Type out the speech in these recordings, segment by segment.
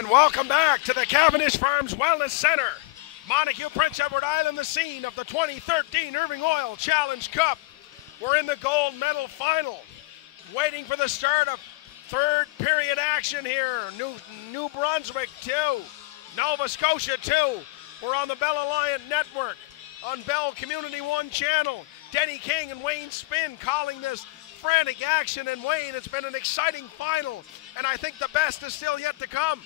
And welcome back to the Cavendish Wellness Centre. Montague, Prince Edward Island, the scene of the 2013 Irving Oil Challenge Cup. We're in the gold medal final, waiting for the start of third period action here. New Brunswick 2, Nova Scotia 2. We're on the Bell Alliant Network, on Bell Community 1 channel. Denny King and Wayne Spin calling this frantic action. And Wayne, it's been an exciting final, and I think the best is still yet to come.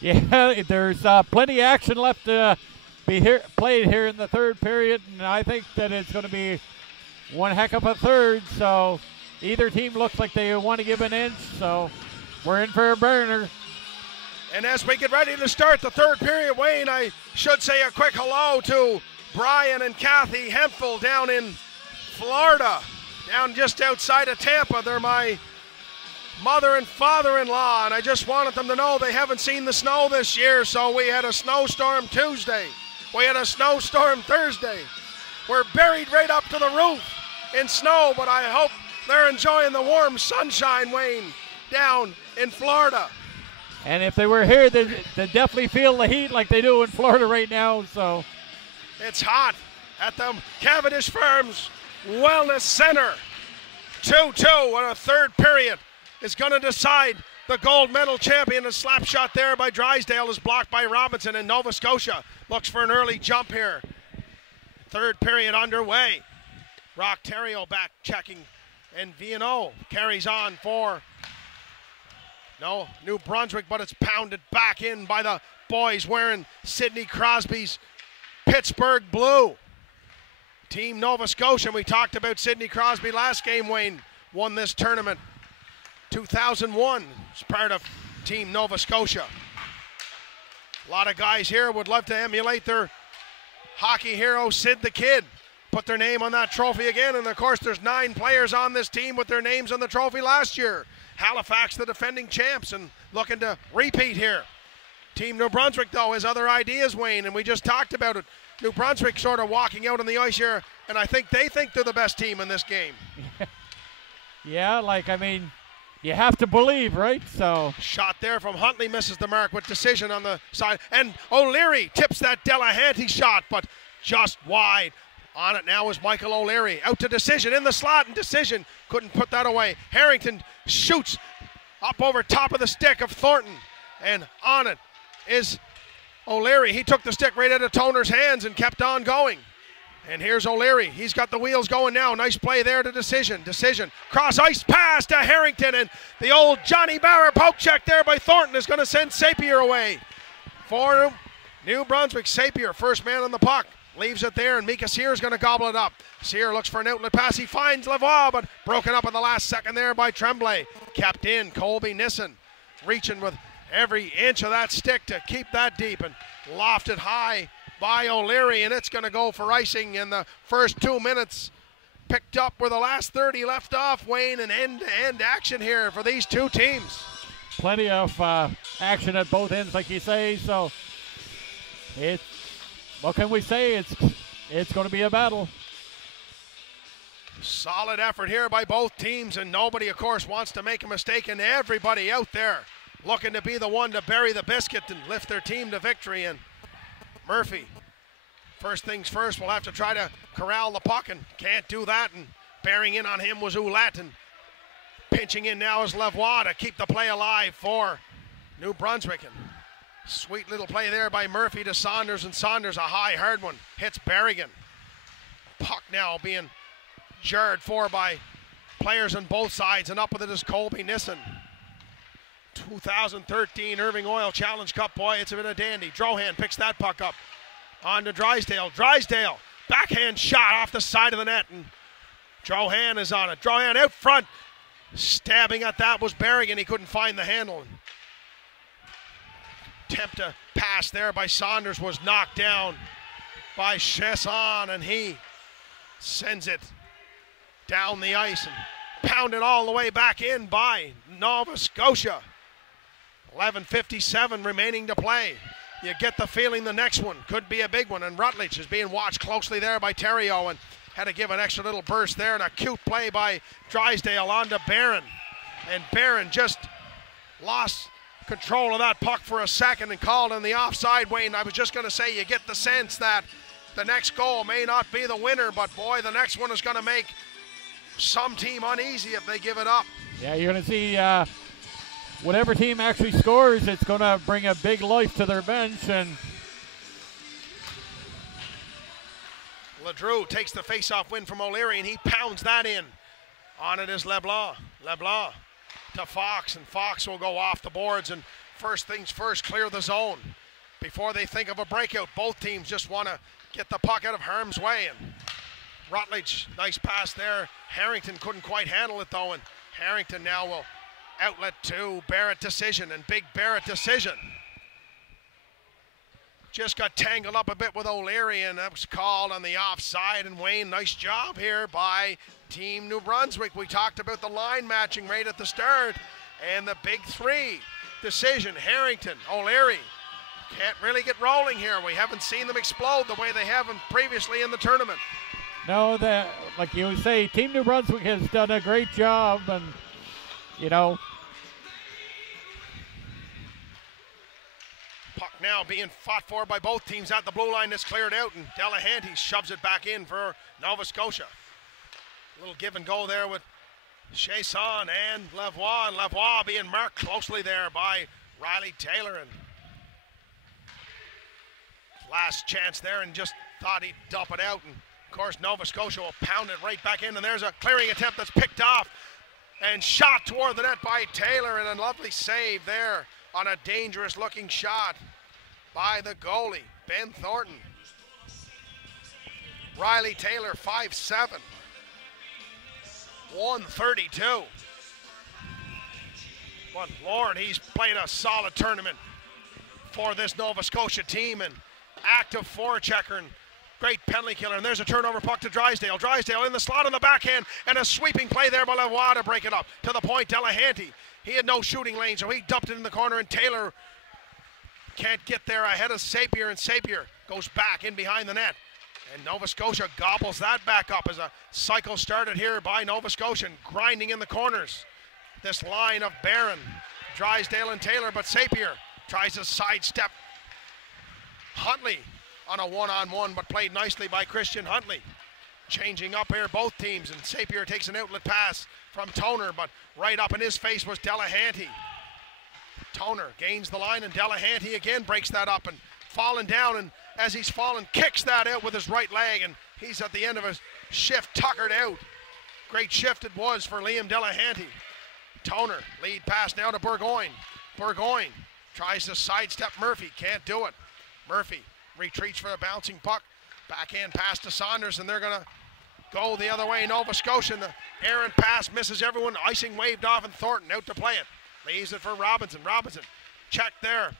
Yeah, there's plenty of action left to be played here in the third period, and I think that it's going to be one heck of a third. So either team looks like they want to give an inch, so we're in for a burner. And as we get ready to start the third period, Wayne, I should say a quick hello to Brian and Kathy Hemphill down in Florida, down just outside of Tampa. They're my mother and father-in-law, and I just wanted them to know they haven't seen the snow this year. So we had a snowstorm Tuesday. We had a snowstorm Thursday. We're buried right up to the roof in snow, but I hope they're enjoying the warm sunshine, Wayne, down in Florida. And if they were here, they definitely feel the heat like they do in Florida right now. So it's hot at the Cavendish Farms Wellness Center. 2-2 and a third period is going to decide the gold medal champion. A slap shot there by Drysdale is blocked by Robinson, and Nova Scotia looks for an early jump here. Third period underway. Rock Terrio back checking, and Viano carries on for New Brunswick, but it's pounded back in by the boys wearing Sidney Crosby's Pittsburgh blue. Team Nova Scotia, and we talked about Sidney Crosby last game, Wayne, won this tournament 2001 as part of Team Nova Scotia. A lot of guys here would love to emulate their hockey hero Sid the Kid, put their name on that trophy again, and of course there's 9 players on this team with their names on the trophy last year. Halifax, the defending champs, and looking to repeat here. Team New Brunswick, though, has other ideas, Wayne, and we just talked about it. New Brunswick sort of walking out on the ice here, and I think they think they're the best team in this game. Yeah, you have to believe, right? So shot there from Huntley misses the mark with decision on the side, and O'Leary tips that Delahanty shot, but just wide. On it now is Michael O'Leary. Out to Decision in the slot, and Decision couldn't put that away. Harrington shoots up over top of the stick of Thornton, and on it is O'Leary. He took the stick right out of Toner's hands and kept on going. And here's O'Leary. He's got the wheels going now. Nice play there to Decision. Decision. Cross ice pass to Harrington, and the old Johnny Bauer poke check there by Thornton is going to send Sapir away. For New Brunswick, Sapir, first man on the puck. Leaves it there, and Mika Sear is going to gobble it up. Sear looks for an outlet pass. He finds Lavoie, but broken up in the last second there by Tremblay. Kept in, Colby Nissen reaching with every inch of that stick to keep that deep, and lofted high by O'Leary, and it's going to go for icing in the first 2 minutes. Picked up where the last 30 left off, Wayne, and end-to-end action here for these two teams. Plenty of action at both ends, like you say, so what can we say? It's going to be a battle. Solid effort here by both teams, and nobody, of course, wants to make a mistake, and everybody out there looking to be the one to bury the biscuit and lift their team to victory. And Murphy, first things first, will have to try to corral the puck, and can't do that, and bearing in on him was Ouellette, and pinching in now is Lavoie to keep the play alive for New Brunswick. And sweet little play there by Murphy to Saunders, and Saunders, a high, hard one, hits Berrigan. Puck now being jarred for by players on both sides, and up with it is Colby Nissen. 2013 Irving Oil Challenge Cup, boy, it's been a dandy. Drohan picks that puck up on to Drysdale. Drysdale, backhand shot off the side of the net, and Drohan is on it. Drohan out front, stabbing at that was Berrigan. He couldn't find the handle. Attempt to pass there by Saunders was knocked down by Chesson, and he sends it down the ice and pounded all the way back in by Nova Scotia. 11:57 remaining to play. You get the feeling the next one could be a big one, and Rutledge is being watched closely there by Terrio, and had to give an extra little burst there, and a cute play by Drysdale on to Barron. And Barron just lost control of that puck for a second and called in the offside, Wayne. I was just going to say, you get the sense that the next goal may not be the winner, but boy, the next one is going to make some team uneasy if they give it up. Yeah, you're going to see whatever team actually scores, it's going to bring a big life to their bench. And Nadeau takes the face-off win from O'Leary, and he pounds that in. On it is LeBlanc. LeBlanc to Fox, and Fox will go off the boards, and first things first, clear the zone before they think of a breakout. Both teams just want to get the puck out of harm's way, and Rutledge, nice pass there. Harrington couldn't quite handle it though, and Harrington now will outlet to Barrett decision, and big Barrett decision. Just got tangled up a bit with O'Leary, and that was called on the offside. And Wayne, nice job here by Team New Brunswick. We talked about the line matching right at the start, and the big three decision. Harrington, O'Leary can't really get rolling here. We haven't seen them explode the way they have previously in the tournament. No, that, like you would say, Team New Brunswick has done a great job, and you know. Puck now being fought for by both teams at the blue line. That's cleared out, and Delahanty shoves it back in for Nova Scotia. A little give and go there with Chasson and Lavoie, and Lavoie being marked closely there by Riley Taylor. And last chance there, and just thought he'd dump it out. And of course, Nova Scotia will pound it right back in, and there's a clearing attempt that's picked off and shot toward the net by Taylor, and a lovely save there on a dangerous looking shot by the goalie, Ben Thornton. Riley Taylor, 5'7", 132. But Lord, he's played a solid tournament for this Nova Scotia team, and active forechecker and great penalty killer. And there's a turnover puck to Drysdale. Drysdale in the slot on the backhand, and a sweeping play there by Lavoie to break it up. To the point, Delahanty. He had no shooting lane, so he dumped it in the corner, and Taylor can't get there ahead of Sapir, and Sapir goes back in behind the net. And Nova Scotia gobbles that back up as a cycle started here by Nova Scotia, grinding in the corners. This line of Barron, Drysdale and Taylor, but Sapir tries to sidestep Huntley on a one-on-one, but played nicely by Christian Huntley. Changing up here, both teams, and Sapir takes an outlet pass from Toner, but right up in his face was Delahanty. Toner gains the line, and Delahanty again breaks that up, and falling down, and as he's fallen, kicks that out with his right leg, and he's at the end of his shift, tuckered out. Great shift it was for Liam Delahanty. Toner, lead pass now to Burgoyne. Burgoyne tries to sidestep Murphy, can't do it. Murphy retreats for a bouncing puck. Backhand pass to Saunders, and they're going to go the other way. Nova Scotia, the errant pass misses everyone. Icing waved off, and Thornton out to play it. Leaves it for Robinson. Robinson checked there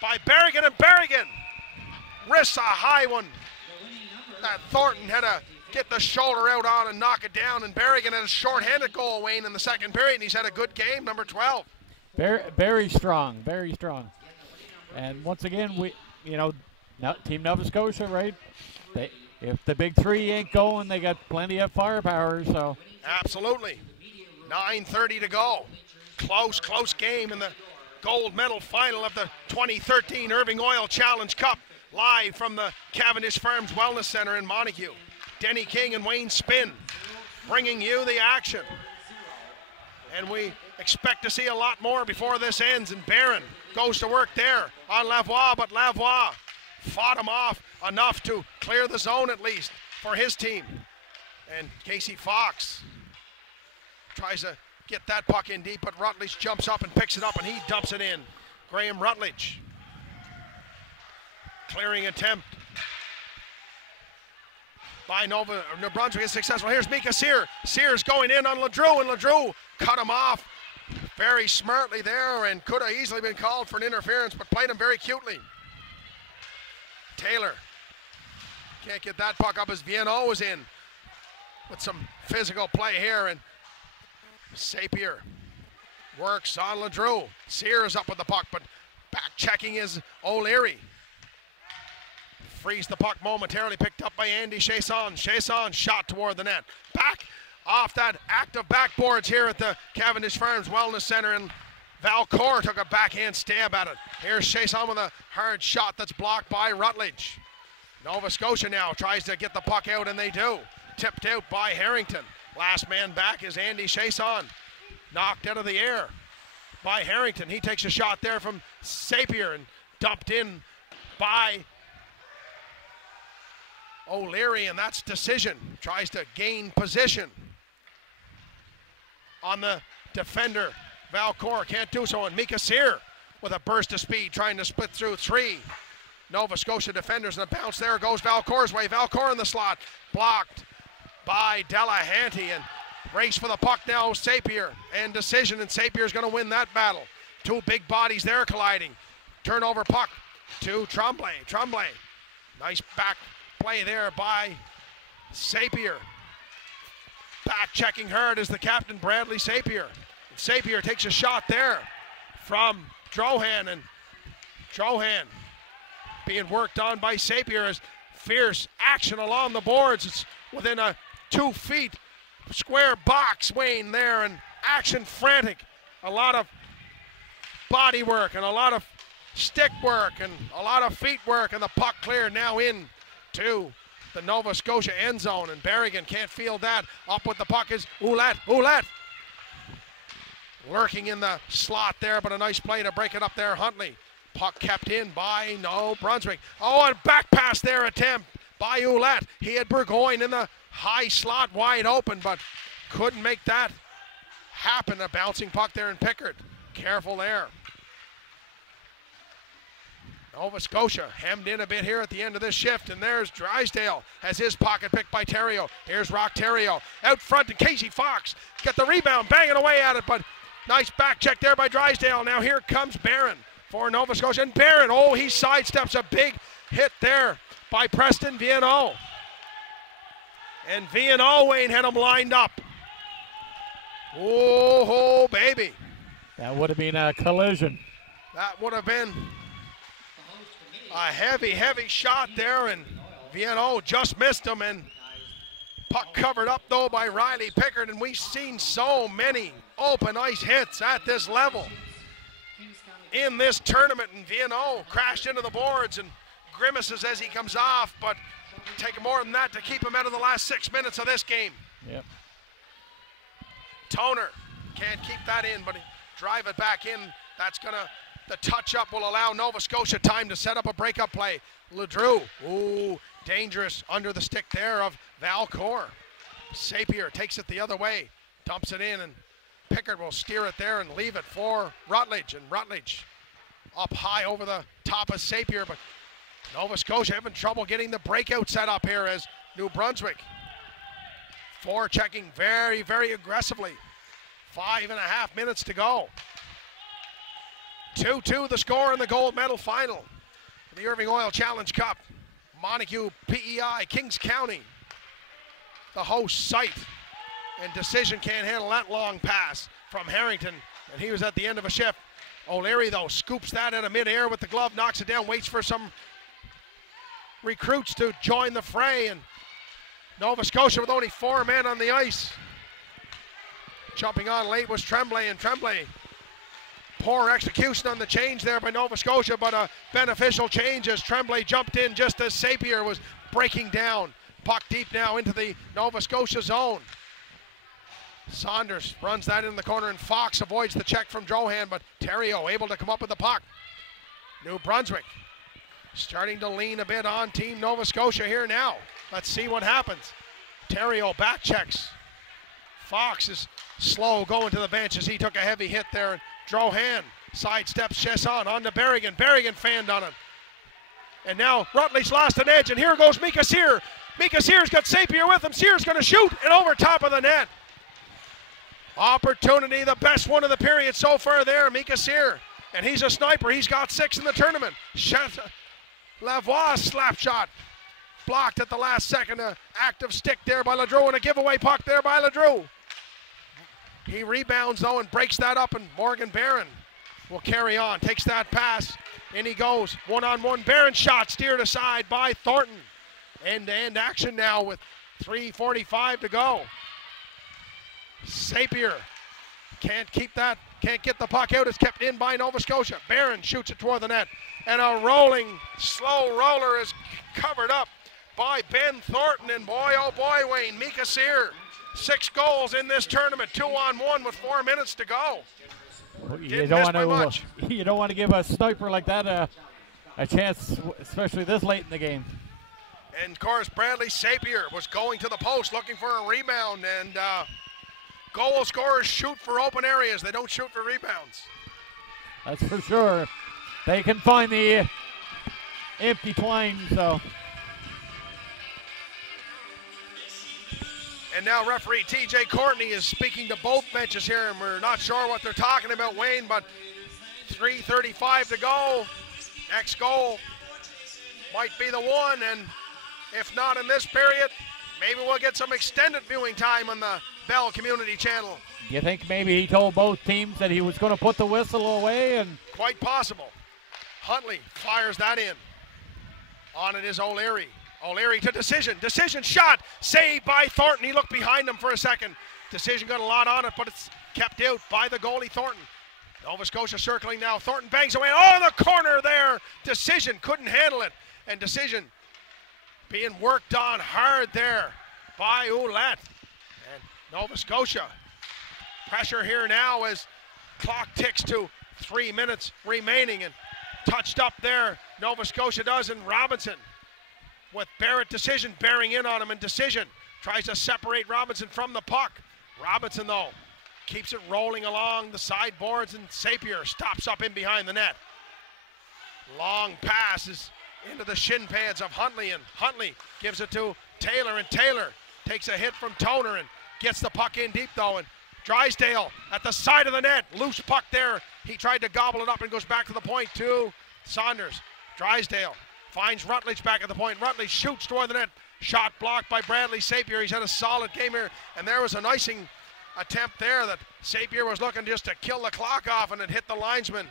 by Berrigan, and Berrigan risks a high one that Thornton had to get the shoulder out on and knock it down, and Berrigan had a short-handed goal, Wayne, in the second period, and he's had a good game, number 12. Very strong, very strong. And once again, Team Nova Scotia, right? If the big three ain't going, they got plenty of firepower. So absolutely. 9:30 to go. Close game in the gold medal final of the 2013 Irving Oil Challenge Cup, live from the Cavendish Wellness Centre in Montague. Denny King and Wayne Spinn bringing you the action. And we expect to see a lot more before this ends, and Barron goes to work there on Lavoie, but Lavoie fought him off enough to clear the zone at least for his team. And Casey Fox tries to get that puck in deep, but Rutledge jumps up and picks it up, and he dumps it in. Graham Rutledge. Clearing attempt by New Brunswick is successful. Here's Mika Sear. Sear's going in on Nadeau, and Nadeau cut him off very smartly there, and could have easily been called for an interference, but played him very cutely. Taylor can't get that puck up as Vienno is in with some physical play here, and Sapir works on Nadeau. Sear is up with the puck, but back checking is O'Leary. Frees the puck momentarily, picked up by Andy Chasson. Chasson shot toward the net. Back off that active backboards here at the Cavendish Farms Wellness Centre, and Valcourt took a backhand stab at it. Here's Chasson with a hard shot that's blocked by Rutledge. Nova Scotia now tries to get the puck out, and they do. Tipped out by Harrington. Last man back is Andy Chasson. Knocked out of the air by Harrington. He takes a shot there from Sapir and dumped in by O'Leary, and that's decision. Tries to gain position on the defender. Valcourt can't do so, and Mika Sear with a burst of speed trying to split through three Nova Scotia defenders, and a bounce there goes Valcourt's way. Valcourt in the slot, blocked by Delahanty, and race for the puck now, Sapir, and decision, and Sapir's going to win that battle. Two big bodies there colliding. Turnover puck to Tremblay. Tremblay, nice back play there by Sapir. Back checking hard is the captain, Bradley Sapir. Sapir takes a shot there from Drohan, and Drohan being worked on by Sapir as fierce action along the boards. It's within a 2 feet square box, Wayne there, and action frantic. A lot of body work and a lot of stick work and a lot of feet work, and the puck cleared now in to the Nova Scotia end zone, and Berrigan can't field that. Up with the puck is Ouellette. Ouellette lurking in the slot there, but a nice play to break it up there. Huntley. Puck kept in by Brunswick. Oh, and back pass there attempt by Ouellette. He had Burgoyne in the high slot wide open, but couldn't make that happen. A bouncing puck there in Pickard. Careful there. Nova Scotia hemmed in a bit here at the end of this shift, and there's Drysdale has his pocket picked by Theriault. Here's Rock Theriault out front, and Casey Fox get the rebound, banging away at it, but nice back check there by Drysdale. Now here comes Barron for Nova Scotia, and Barron, he sidesteps a big hit there by Preston Viano. And Viano, Wayne, had him lined up. Oh, baby. That would have been a collision. That would have been a heavy shot there, and Viano just missed him, and puck covered up though by Riley Pickard, and we've seen so many open ice hits at this level in this tournament, and Viano crashed into the boards and grimaces as he comes off, but take more than that to keep him out of the last 6 minutes of this game. Yep. Toner can't keep that in, but drive it back in. That's gonna, the touch up will allow Nova Scotia time to set up a breakup play. Ledrew, dangerous under the stick there of Valcourt. Sapir takes it the other way, dumps it in, and Pickard will steer it there and leave it for Rutledge, and Rutledge up high over the top of Sapir, but Nova Scotia having trouble getting the breakout set up here as New Brunswick forechecking very, very aggressively. 5.5 minutes to go. 2-2 the score in the gold medal final. The Irving Oil Challenge Cup. Montague, PEI, Kings County, the host site. And Decision can't handle that long pass from Harrington, and he was at the end of a shift. O'Leary, though, scoops that out of midair with the glove, knocks it down, waits for some recruits to join the fray, and Nova Scotia with only 4 men on the ice. Jumping on late was Tremblay, and Tremblay, poor execution on the change there by Nova Scotia, but a beneficial change as Tremblay jumped in just as Sapir was breaking down. Puck deep now into the Nova Scotia zone. Saunders runs that in the corner, and Fox avoids the check from Drohan, but Theriault able to come up with the puck. New Brunswick starting to lean a bit on Team Nova Scotia here now. Let's see what happens. Theriault back checks. Fox is slow going to the bench as he took a heavy hit there, and Drohan sidesteps Chesson on to Berrigan. Berrigan fanned on him. And now Rutledge lost an edge, and here goes Mika Sear. Mika Sear's got Sapir with him. Sear's going to shoot, and over top of the net. Opportunity, the best one of the period so far there, Mika Sear. And he's a sniper. He's got 6 in the tournament. Lavoie slap shot. Blocked at the last second. An active stick there by Ledrew, and a giveaway puck there by Ledrew. He rebounds, though, and breaks that up, and Morgan Barron will carry on. Takes that pass, and he goes. One-on-one. Barron shot steered aside by Thornton. End-to-end action now with 3:45 to go. Sapir can't keep that Can't get the puck out. It's kept in by Nova Scotia. Barron shoots it toward the net. And a rolling, slow roller is covered up by Ben Thornton. And boy, oh boy, Wayne, Mika Sear, 6 goals in this tournament, 2-on-1 with 4 minutes to go. You don't want to give a sniper like that a chance, especially this late in the game. And of course, Bradley Sapir was going to the post looking for a rebound. And goal scorers shoot for open areas. They don't shoot for rebounds. That's for sure. They can find the empty twine, so. And now referee TJ Courtney is speaking to both benches here, and we're not sure what they're talking about, Wayne, but 3:35 to go. Next goal might be the one, and if not in this period, maybe we'll get some extended viewing time on the Bell Community Channel. You think maybe he told both teams that he was going to put the whistle away? And quite possible. Huntley fires that in. On it is O'Leary. O'Leary to Decision. Decision shot. Saved by Thornton. He looked behind him for a second. Decision got a lot on it, but it's kept out by the goalie Thornton. Nova Scotia circling now. Thornton bangs away. Oh, in the corner there. Decision couldn't handle it. And Decision being worked on hard there by Ouellette. And Nova Scotia. Pressure here now as clock ticks to 3 minutes remaining. And touched up there, Nova Scotia does, and Robinson with Barrett Decision bearing in on him, and Decision tries to separate Robinson from the puck. Robinson, though, keeps it rolling along the sideboards, and Sapir stops up in behind the net. Long pass is into the shin pads of Huntley, and Huntley gives it to Taylor, and Taylor takes a hit from Toner and gets the puck in deep, though, and Drysdale at the side of the net. Loose puck there. He tried to gobble it up and goes back to the point to Saunders. Drysdale finds Rutledge back at the point. Rutledge shoots toward the net. Shot blocked by Bradley Sapir. He's had a solid game here. And there was an icing attempt there that Sapir was looking just to kill the clock off, and it hit the linesman,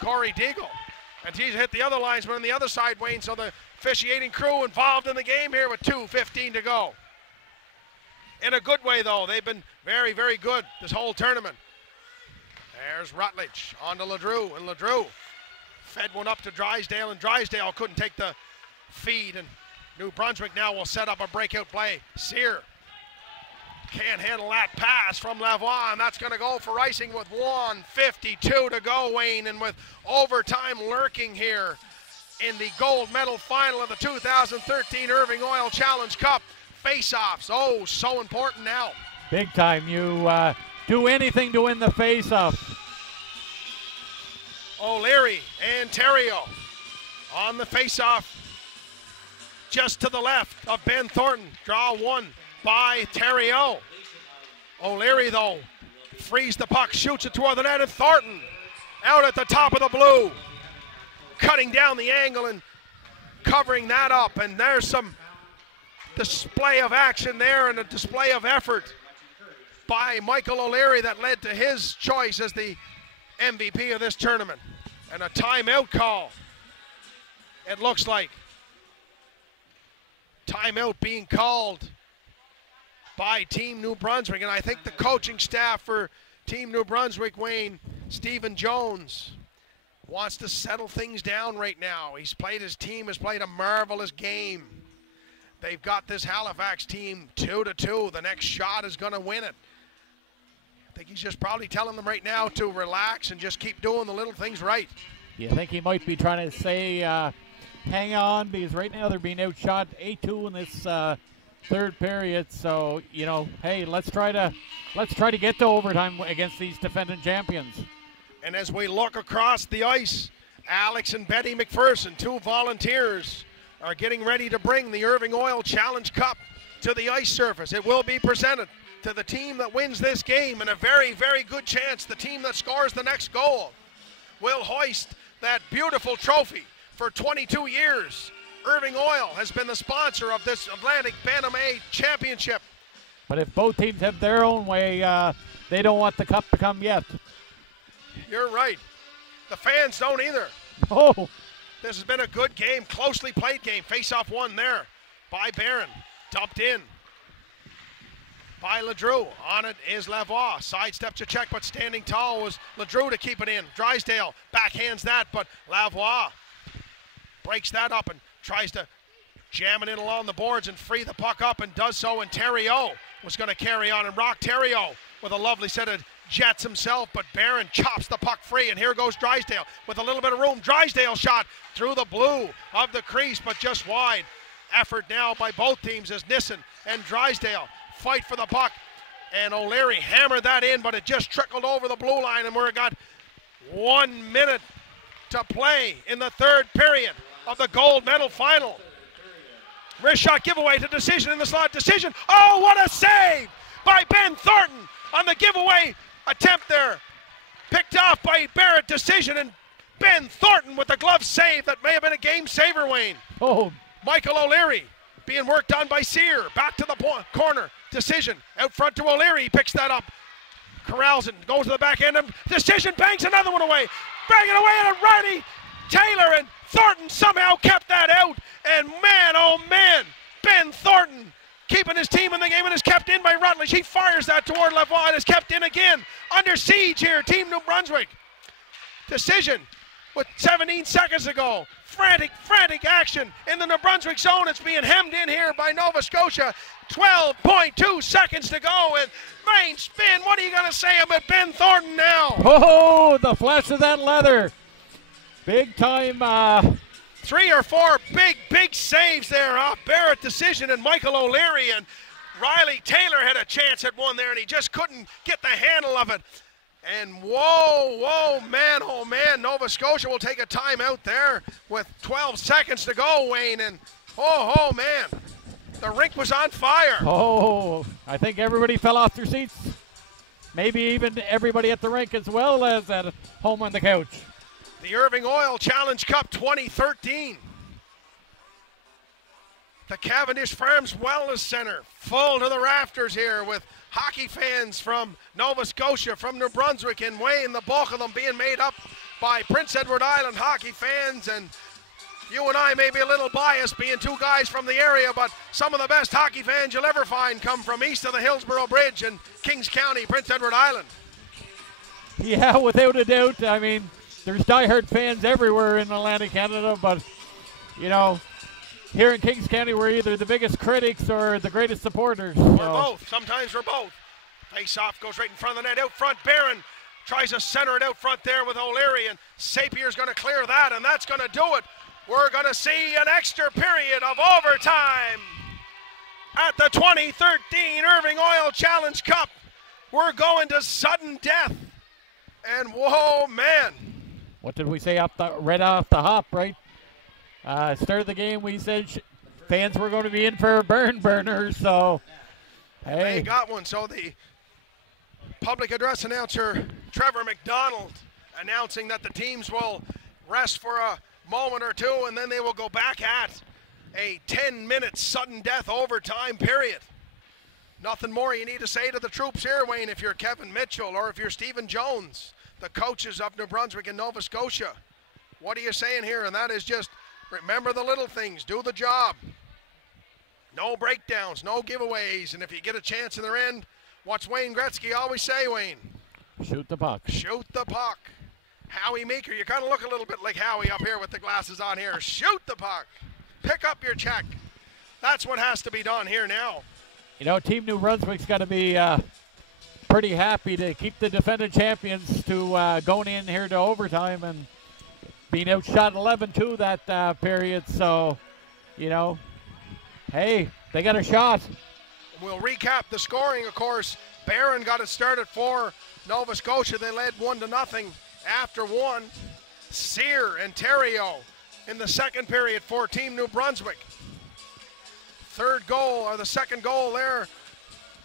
Corey Deagle. And he's hit the other linesman on the other side, Wayne. So the officiating crew involved in the game here with 2:15 to go. In a good way, though. They've been very, very good this whole tournament. There's Rutledge on to Ledrew, and Ledrew fed one up to Drysdale, and Drysdale couldn't take the feed, and New Brunswick now will set up a breakout play. Sear can't handle that pass from Lavoie, and that's going to go for icing with 1:52 to go, Wayne, and with overtime lurking here in the gold medal final of the 2013 Irving Oil Challenge Cup. Face-offs, oh, so important now. Big time. You do anything to win the face-off. O'Leary and Terrio on the face-off just to the left of Ben Thornton. Draw one by Terrio. O'Leary, though, frees the puck, shoots it toward the net, and Thornton out at the top of the blue, cutting down the angle and covering that up. And there's some display of action there and a display of effort by Michael O'Leary that led to his choice as the MVP of this tournament. And a timeout call, it looks like. Timeout being called by Team New Brunswick, and I think the coaching staff for Team New Brunswick, Wayne, Stephen Jones, wants to settle things down right now. His team has played a marvelous game. They've got this Halifax team 2-2. The next shot is going to win it. I think he's just probably telling them right now to relax and just keep doing the little things right. You think he might be trying to say, hang on, because right now they're being outshot 8-2 in this third period. So, you know, hey, let's try to get to overtime against these defending champions. And as we look across the ice, Alex and Betty McPherson, 2 volunteers, are getting ready to bring the Irving Oil Challenge Cup to the ice surface. It will be presented to the team that wins this game, and a very, very good chance the team that scores the next goal will hoist that beautiful trophy. For 22 years, Irving Oil has been the sponsor of this Atlantic Bantam AAA Championship. But if both teams have their own way, they don't want the cup to come yet. You're right. The fans don't either. Oh. This has been a good game, closely played game. Face-off one there by Barron. Dumped in by Ledrew. On it is Lavoie. Sidesteps a check, but standing tall was Ledrew to keep it in. Drysdale backhands that, but Lavoie breaks that up and tries to jam it in along the boards and free the puck up, and does so. And Theriault was going to carry on and rock. Theriault with a lovely set of jets himself, but Barron chops the puck free, and here goes Drysdale with a little bit of room. Drysdale shot through the blue of the crease, but just wide. Effort now by both teams as Nissen and Drysdale fight for the puck, and O'Leary hammered that in, but it just trickled over the blue line, and we've got 1 minute to play in the third period of the gold medal final. Wrist shot giveaway to Decision in the slot. Decision, oh, what a save by Ben Thornton on the giveaway attempt there. Picked off by Barrett. Decision, and Ben Thornton with the glove save that may have been a game saver, Wayne. Oh, Michael O'Leary being worked on by Sear. Back to the corner. Decision out front to O'Leary. He picks that up. Corrals it, goes to the back end. Decision banks another one away. Bang it away at a righty. Taylor, and Thornton somehow kept that out. And man, oh man, Ben Thornton keeping his team in the game, and is kept in by Rutledge. He fires that toward Lavoie and is kept in again. Under siege here, Team New Brunswick. Decision with 17 seconds to go. Frantic action in the New Brunswick zone. It's being hemmed in here by Nova Scotia. 12.2 seconds to go, and main spin. What are you going to say about Ben Thornton now? Oh, the flash of that leather. Big time. 3 or 4 big saves there off Barrett. Decision and Michael O'Leary, and Riley Taylor had a chance at one there, and he just couldn't get the handle of it. And whoa, man, oh man, Nova Scotia will take a timeout there with 12 seconds to go, Wayne, and oh man, the rink was on fire. Oh, I think everybody fell off their seats. Maybe even everybody at the rink as well as at home on the couch. The Irving Oil Challenge Cup 2013. The Cavendish Farms Wellness Centre full to the rafters here with hockey fans from Nova Scotia, from New Brunswick, and Wayne, the bulk of them being made up by Prince Edward Island hockey fans. And you and I may be a little biased being two guys from the area, but some of the best hockey fans you'll ever find come from east of the Hillsborough Bridge in Kings County, Prince Edward Island. Yeah, without a doubt. I mean, there's diehard fans everywhere in Atlantic Canada, but, you know, here in Kings County, we're either the biggest critics or the greatest supporters. We're both. Sometimes we're both. Face-off goes right in front of the net. Out front, Barron tries to center it out front there with O'Leary, and Sapier's going to clear that, and that's going to do it. We're going to see an extra period of overtime at the 2013 Irving Oil Challenge Cup. We're going to sudden death. And whoa, man. What did we say right off the hop, right? Start of the game, we said fans were going to be in for a burner, so hey. They got one. So the public address announcer, Trevor McDonald, announcing that the teams will rest for a moment or two, and then they will go back at a 10-minute sudden death overtime period. Nothing more you need to say to the troops here, Wayne, if you're Kevin Mitchell or if you're Stephen Jones, the coaches of New Brunswick and Nova Scotia. What are you saying here? And that is just remember the little things. Do the job. No breakdowns, no giveaways. And if you get a chance in their end, what's Wayne Gretzky always say, Wayne? Shoot the puck. Shoot the puck. Howie Meeker, you kind of look a little bit like Howie up here with the glasses on here. Shoot the puck. Pick up your check. That's what has to be done here now. You know, Team New Brunswick's got to be pretty happy to keep the defending champions to going in here to overtime and being outshot 11-2 that period. So, you know, hey, they got a shot. We'll recap the scoring, of course. Barron got it started for Nova Scotia. They led 1-0 after one. Sear and Theriault in the second period for Team New Brunswick. Third goal, or the second goal there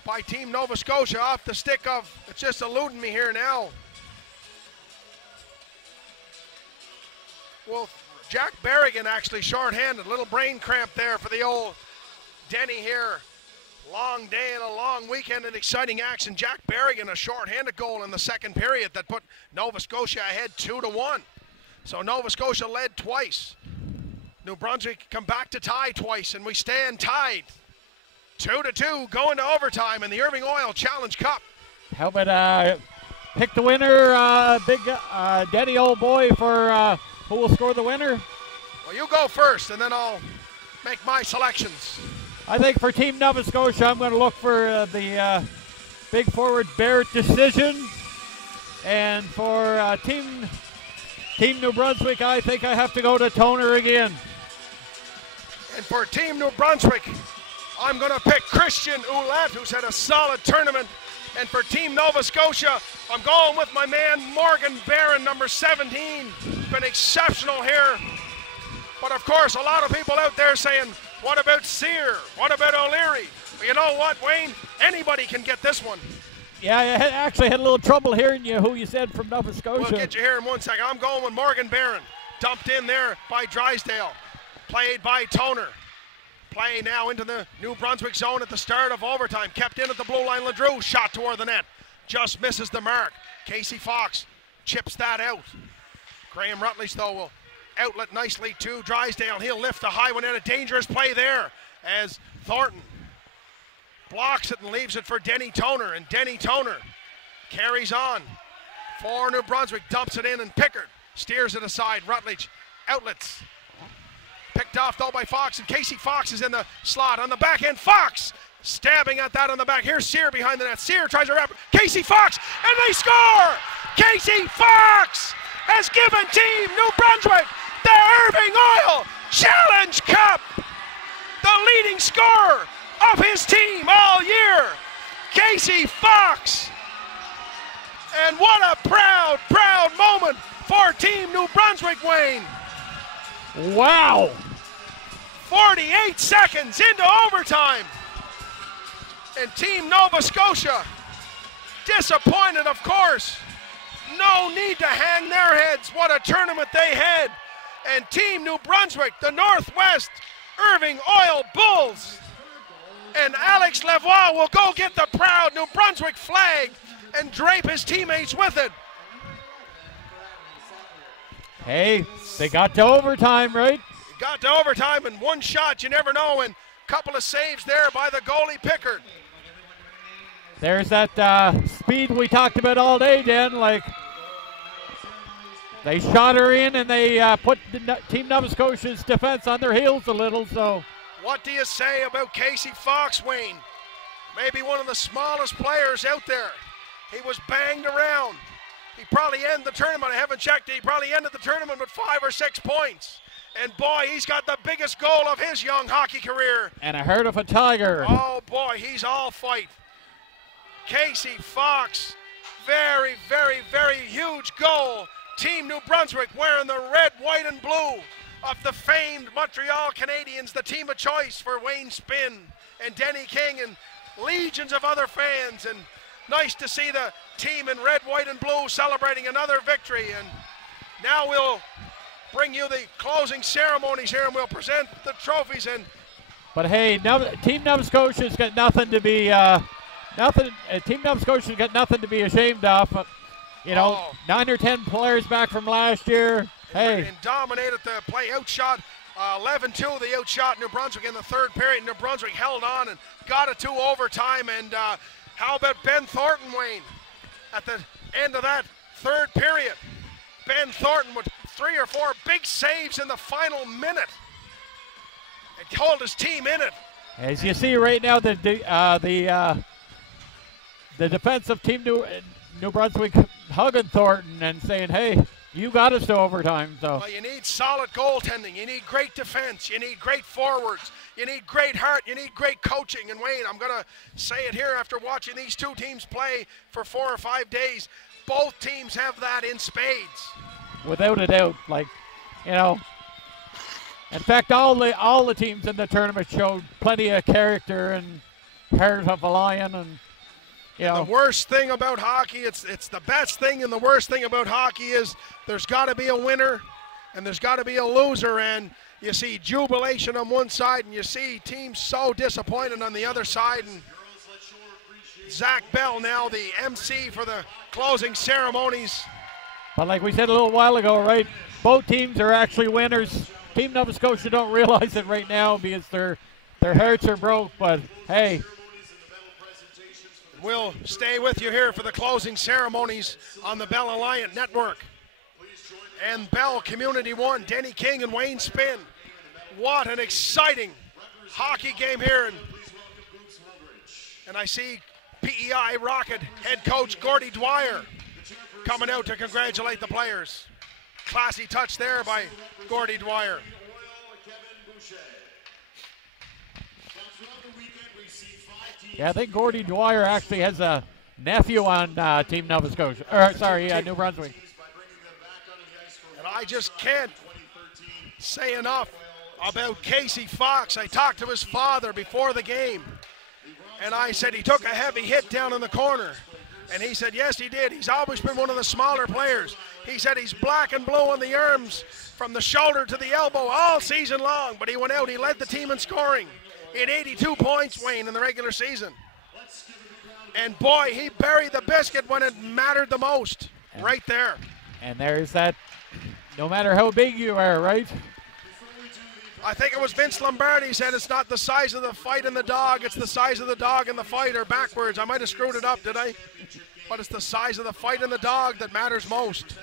by Team Nova Scotia off the stick of, it's just eluding me here now. Well, Jack Berrigan actually shorthanded. Little brain cramp there for the old Denny here. Long day and a long weekend and exciting action. Jack Berrigan, a shorthanded goal in the second period that put Nova Scotia ahead 2-1. So Nova Scotia led twice. New Brunswick come back to tie twice, and we stand tied 2-2 going to overtime in the Irving Oil Challenge Cup. How about pick the winner, big Denny, old boy, for who will score the winner? Well, you go first, and then I'll make my selections. I think for Team Nova Scotia, I'm going to look for the big forward Barrett decision. And for Team New Brunswick, I think I have to go to Toner again. And for Team New Brunswick, I'm going to pick Christian Ouellette, who's had a solid tournament. And for Team Nova Scotia, I'm going with my man Morgan Barron, number 17. Been exceptional here. But of course, a lot of people out there saying, what about Sear? What about O'Leary? Well, you know what, Wayne? Anybody can get this one. Yeah, I actually had a little trouble hearing you, who you said from Nova Scotia. We'll get you here in 1 second. I'm going with Morgan Barron. Dumped in there by Drysdale. Played by Toner. Play now into the New Brunswick zone at the start of overtime. Kept in at the blue line. LeDrew shot toward the net. Just misses the mark. Casey Fox chips that out. Graham Rutledge, though, will outlet nicely to Drysdale. He'll lift the high one in. A dangerous play there as Thornton blocks it and leaves it for Denny Toner. And Denny Toner carries on for New Brunswick. Dumps it in, and Pickard steers it aside. Rutledge outlets. Picked off, though, by Fox, and Casey Fox is in the slot on the back end. Fox stabbing at that on the back. Here's Sear behind the net. Sear tries to wrap Casey Fox, and they score! Casey Fox has given Team New Brunswick the Irving Oil Challenge Cup. The leading scorer of his team all year, Casey Fox. And what a proud, proud moment for Team New Brunswick, Wayne. Wow. 48 seconds into overtime. And Team Nova Scotia, disappointed, of course. No need to hang their heads. What a tournament they had. And Team New Brunswick, the Northwest Irving Oil Bulls. And Alex Lavoie will go get the proud New Brunswick flag and drape his teammates with it. Hey, they got to overtime, right? Got to overtime, and one shot, you never know, and a couple of saves there by the goalie Pickard. There's that speed we talked about all day, Dan. Like, they shot her in, and they put Team Nova Scotia's defense on their heels a little, so. What do you say about Casey Fox, Wayne? Maybe one of the smallest players out there. He was banged around. He probably ended the tournament. I haven't checked it. He probably ended the tournament with 5 or 6 points. And boy, he's got the biggest goal of his young hockey career. And a herd of a tiger. Oh boy, he's all fight. Casey Fox, very, very, very huge goal. Team New Brunswick wearing the red, white, and blue of the famed Montreal Canadiens, the team of choice for Wayne Spinn and Denny King and legions of other fans. And nice to see the team in red, white, and blue celebrating another victory. And now we'll bring you the closing ceremonies here, and we'll present the trophies. And but hey, Team Nova Scotia's got nothing to be Team Nova Scotia's got nothing to be ashamed of. You know, 9 or 10 players back from last year. Hey, and dominated the play, outshot 11-2. They outshot New Brunswick in the third period. New Brunswick held on and got it to overtime. And how about Ben Thornton, Wayne, at the end of that third period? Ben Thornton with 3 or 4 big saves in the final minute. It held his team in it. As you see right now, the defensive team New Brunswick hugging Thornton and saying, "Hey, you got us to overtime." So well, you need solid goaltending. You need great defense. You need great forwards. You need great heart. You need great coaching. And Wayne, I'm going to say it here after watching these two teams play for 4 or 5 days. Both teams have that in spades. Without a doubt, like, you know. In fact, all the teams in the tournament showed plenty of character and heart of a lion, and you know. The worst thing about hockey, it's the best thing, and the worst thing about hockey is there's got to be a winner and there's got to be a loser, and you see jubilation on one side and you see teams so disappointed on the other side. And Zach Bell now the MC for the closing ceremonies. But like we said a little while ago, right, both teams are actually winners. Team Nova Scotia don't realize it right now because they're their hearts are broke, but hey. We'll stay with you here for the closing ceremonies on the Bell Alliance Network. And Bell Community 1, Denny King and Wayne Spinn. What an exciting hockey game here. And I see PEI Rocket head coach Gordy Dwyer coming out to congratulate the players. Classy touch there by Gordy Dwyer. Yeah, I think Gordy Dwyer actually has a nephew on Team Nova Scotia. Or, sorry, New Brunswick. And I just can't say enough about Casey Fox. I talked to his father before the game, and I said he took a heavy hit down in the corner. And he said, yes, he did. He's always been one of the smaller players. He said he's black and blue on the arms from the shoulder to the elbow all season long, but he went out, he led the team in scoring. He had 82 points, Wayne, in the regular season. And boy, he buried the biscuit when it mattered the most, right there. And there's that, no matter how big you are, right? I think it was Vince Lombardi said it's not the size of the fight in the dog, it's the size of the dog in the fight, or backwards. I might have screwed it up, did I? But it's the size of the fight in the dog that matters most.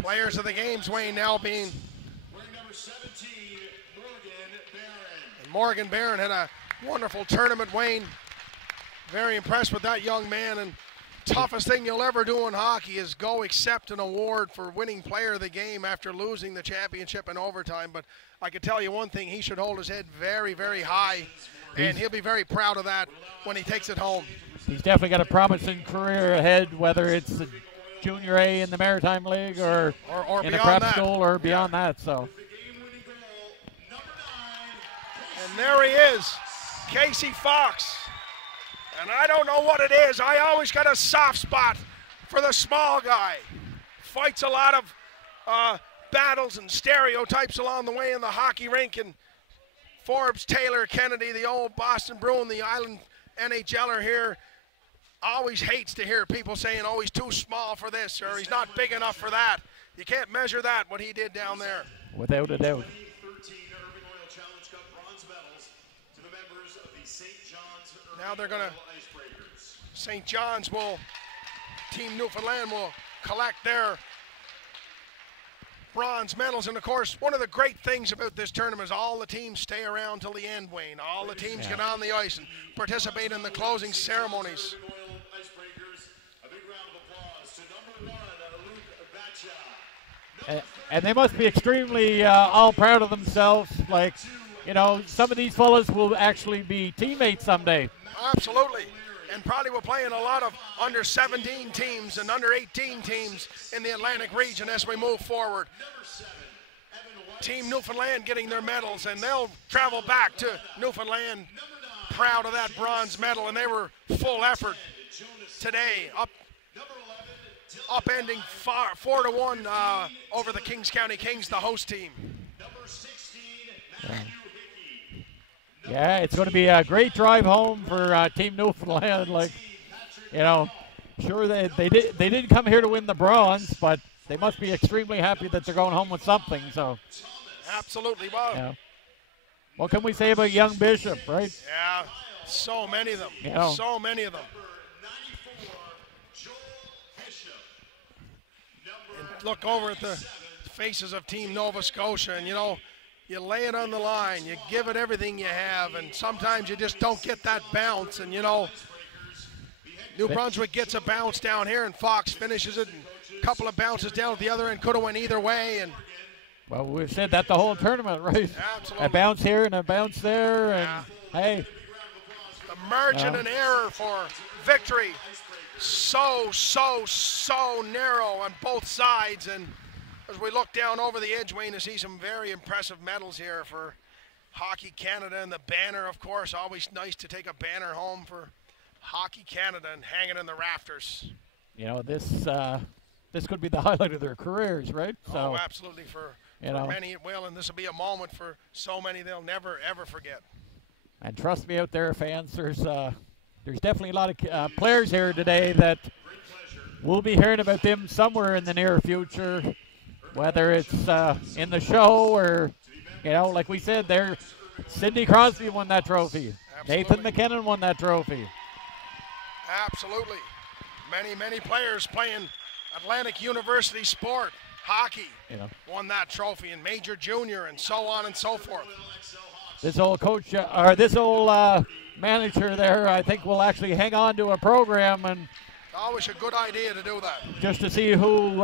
Players of the games, Wayne, now being Morgan Barron had a wonderful tournament, Wayne. Very impressed with that young man, and toughest thing you'll ever do in hockey is go accept an award for winning player of the game after losing the championship in overtime. But I can tell you one thing, he should hold his head very, very high, and he'll be very proud of that when he takes it home. He's definitely got a promising career ahead, whether it's the Junior A in the Maritime League or in a prep school or beyond that. So. And there he is, Casey Fox. And I don't know what it is. I always got a soft spot for the small guy. Fights a lot of battles and stereotypes along the way in the hockey rink. And Forbes, Taylor, Kennedy, the old Boston Bruin, the Island NHLer here, always hates to hear people saying, oh, he's too small for this or he's not big enough for that. You can't measure that, what he did down there. Without a doubt. Now they're going to, St. John's will, Team Newfoundland will collect their bronze medals. And of course, one of the great things about this tournament is all the teams stay around till the end, Wayne. All the teams get on the ice and participate in the closing ceremonies. And they must be extremely all proud of themselves. Like, you know, some of these fellas will actually be teammates someday. Absolutely. And probably will play in a lot of under 17 teams and under 18 teams in the Atlantic region as we move forward. Team Newfoundland getting their medals, and they'll travel back to Newfoundland proud of that bronze medal, and they were full effort today, upending 4-1 over the Kings County Kings, the host team. Yeah, it's going to be a great drive home for Team Newfoundland. Like, you know, sure they didn't come here to win the bronze, but they must be extremely happy that they're going home with something. So, absolutely. Well, yeah. What can we say about young Bishop, right? Yeah, so many of them. You know, so many of them. And look over at the faces of Team Nova Scotia, and you know, you lay it on the line, you give it everything you have, and sometimes you just don't get that bounce. And, you know, New Brunswick gets a bounce down here, and Fox finishes it, and a couple of bounces down at the other end. Could have went either way. And well, we've said that the whole tournament, right? Absolutely. A bounce here and a bounce there, and hey. The margin and error for victory so narrow on both sides. And as we look down over the edge, Wayne, to see some very impressive medals here for Hockey Canada, and the banner, of course. Always nice to take a banner home for Hockey Canada and hang it in the rafters. You know, this could be the highlight of their careers, right? So, absolutely. For many it will, and this will be a moment for so many they'll never, ever forget. And trust me out there, fans, there's definitely a lot of players here today that we'll be hearing about them somewhere in the near future, whether it's in the show or, like we said, Sidney Crosby won that trophy. Absolutely. Nathan McKinnon won that trophy. Absolutely. Many players playing Atlantic University sport, hockey, won that trophy, and Major Junior, and so on and so forth. This old coach, or this old manager there, I think will actually hang on to a program, and always a good idea to do that. Just to see who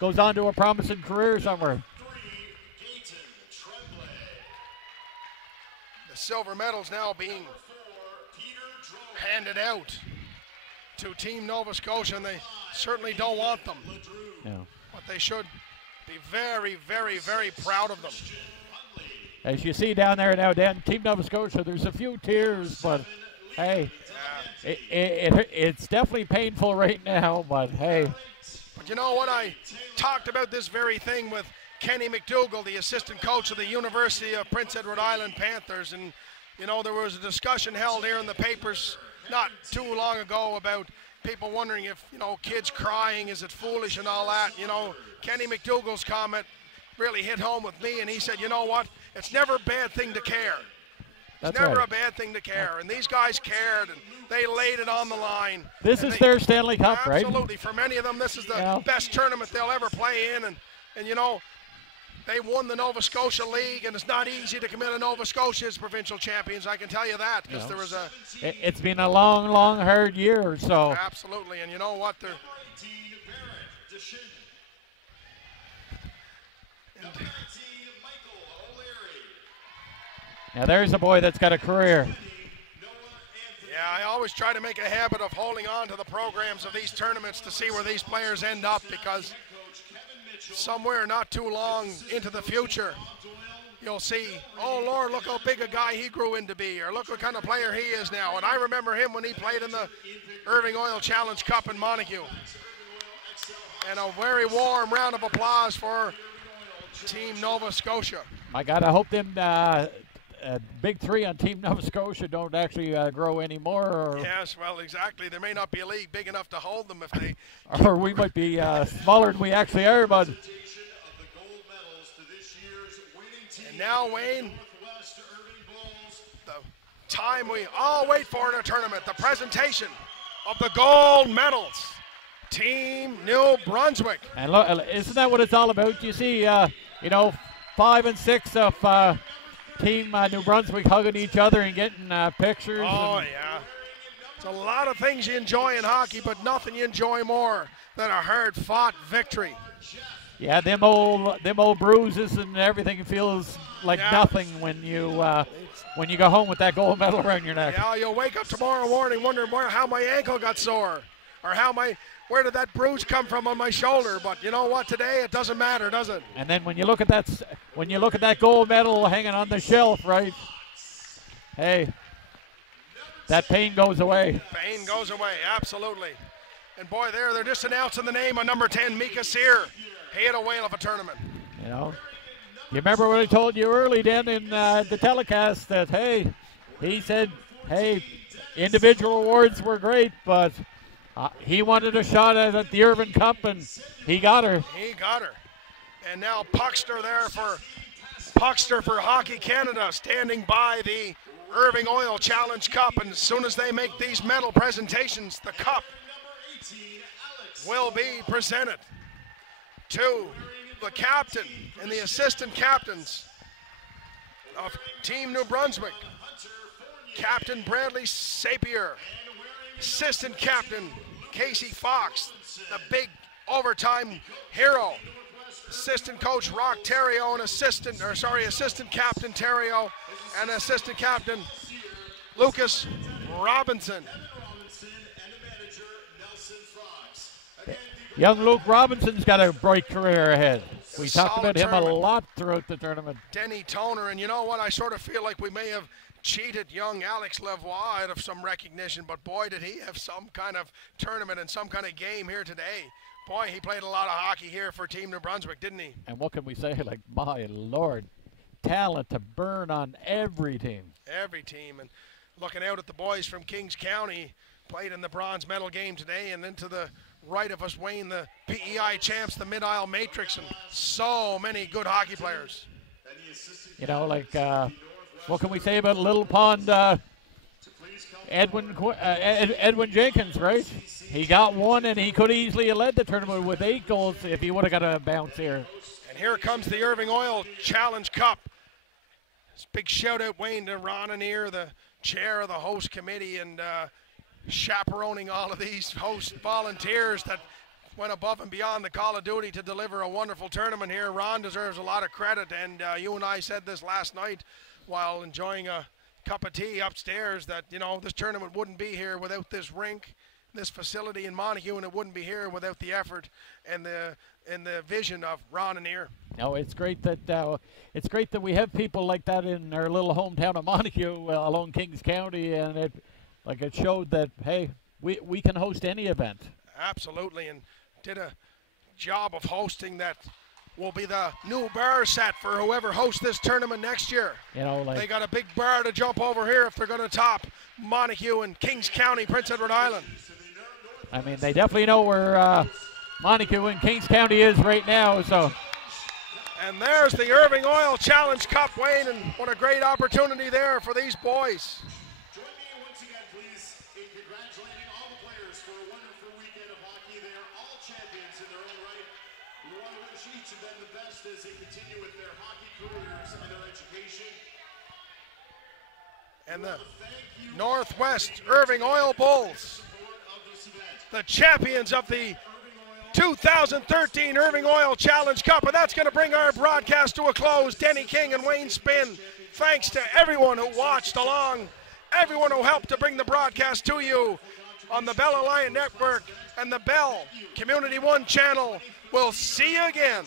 goes on to a promising career somewhere. The silver medals now being handed out to Team Nova Scotia, and they certainly don't want them. No. But they should be very, very, very proud of them. As you see down there now, Dan, Team Nova Scotia, there's a few tears, but hey, it's definitely painful right now, but hey. But you know what? I talked about this very thing with Kenny McDougall, the assistant coach of the University of Prince Edward Island Panthers, and there was a discussion held here in the papers not too long ago about people wondering if kids crying, is it foolish and all that. Kenny McDougall's comment really hit home with me, and he said, you know what, it's never a bad thing to care. It's never a bad thing to care, and these guys cared, and they laid it on the line. This is their Stanley Cup, right? Absolutely. For many of them, this is the best tournament they'll ever play in, and they won the Nova Scotia League, and it's not easy to come into Nova Scotia as provincial champions. I can tell you that, because there was it's been a long, long, hard year. So absolutely, and you know what? Now there's a boy that's got a career. Yeah, I always try to make a habit of holding on to the programs of these tournaments to see where these players end up, because somewhere not too long into the future, you'll see, oh Lord, look how big a guy he grew into be, or look what kind of player he is now. And I remember him when he played in the Irving Oil Challenge Cup in Montague. And a very warm round of applause for Team Nova Scotia. My God, I hope them big three on Team Nova Scotia don't actually grow anymore. Or yes, well, exactly. There may not be a league big enough to hold them if they... or we might be smaller than we actually are, but... And now, Wayne, the time we all wait for in a tournament, the presentation of the gold medals. Team New Brunswick. And look, isn't that what it's all about? You see, 5 and 6 of Team New Brunswick hugging each other and getting pictures. Oh, yeah. It's a lot of things you enjoy in hockey, but nothing you enjoy more than a hard-fought victory. Yeah, them old bruises and everything feels like nothing when you go home with that gold medal around your neck. Yeah, you'll wake up tomorrow morning wondering how my ankle got sore, or where did that bruise come from on my shoulder? But you know what? Today it doesn't matter, does it? And then when you look at that gold medal hanging on the shelf, right? Hey, that pain goes away. Pain goes away, absolutely. And boy, they're just announcing the name of number 10, Mika Sear. He had a whale of a tournament. You remember what I told you early, Dan, in the telecast that he said, individual awards were great, but. He wanted a shot at the Irving Cup, and he got her. He got her. And now Puckster for Hockey Canada, standing by the Irving Oil Challenge Cup. And as soon as they make these medal presentations, the cup will be presented to the captain and the assistant captains of Team New Brunswick. Captain Bradley Sapier. Assistant captain Casey Fox, the big overtime hero. Assistant coach Rock Terrio and assistant captain Terrio and assistant captain Lucas Robinson. Young Luke Robinson's got a bright career ahead. We talked about him a tournament. lot throughout the tournament. Denny Toner, and you know what? I sort of feel like we may have cheated young Alex Lavoie out of some recognition, but boy, did he have some kind of tournament and some kind of game here today. Boy, he played a lot of hockey here for Team New Brunswick, didn't he? And what can we say? Like, my Lord, talent to burn on every team. Every team. And looking out at the boys from Kings County, played in the bronze medal game today and into the right of us, Wayne, the PEI champs, the Mid-Isle Matrix, and so many good hockey players. You know, like, what can we say about Little Pond Edwin Jenkins, right? He got one, and he could easily have led the tournament with 8 goals if he would have got a bounce here. And here comes the Irving Oil Challenge Cup. Big shout out, Wayne, to Ron Anir, the chair of the host committee, and chaperoning all of these host volunteers that went above and beyond the call of duty to deliver a wonderful tournament here. Ron deserves a lot of credit, and you and I said this last night while enjoying a cup of tea upstairs that, you know, this tournament wouldn't be here without this rink, this facility in Montague, and it wouldn't be here without the effort and the vision of Ron Anir. No, it's great that we have people like that in our little hometown of Montague, along Kings County, and it showed that, hey, we can host any event. Absolutely, and did a job of hosting that will be the new bar set for whoever hosts this tournament next year. You know, like, they got a big bar to jump over here if they're going to top Montague and Kings County, Prince Edward Island. I mean, they definitely know where Montague and Kings County is right now, so. And there's the Irving Oil Challenge Cup, Wayne, and what a great opportunity there for these boys. Join me once again, please, in congratulating all the players for a wonderful weekend of hockey. They are all champions in their own right. We want to wish each of them the best as they continue with their hockey careers and their education. And the Northwest Irving Oil Bulls, the champions of the 2013 Irving Oil Challenge Cup. And that's going to bring our broadcast to a close. Denny King and Wayne Spinn, thanks to everyone who watched along, everyone who helped to bring the broadcast to you on the Bell Alliance Network and the Bell Community One channel. We'll see you again.